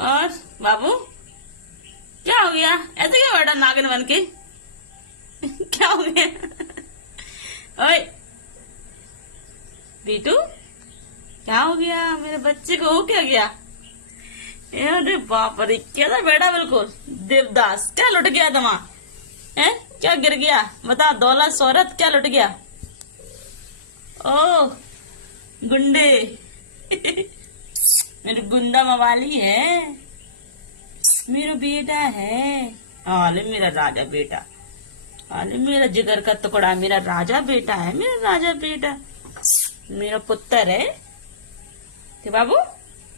और बाबू क्या हो गया? ऐसे क्यों बैठा नागिन बन के? क्या हो गया? ओए बीटू, क्या हो गया मेरे बच्चे को? हो क्या गया? अरे बाप रे, क्या था बेटा? बिल्कुल देवदास। क्या लुट गया तमा? है क्या गिर गया? बता, दौलत शोहरत क्या लुट गया? ओह गुंडे। मेरी गुंडा मवाली है, मेरा बेटा है। हाले मेरा राजा बेटा, हाले मेरा जिगर का टुकड़ा, मेरा राजा बेटा है, मेरा राजा बेटा, मेरा पुत्र है। बाबू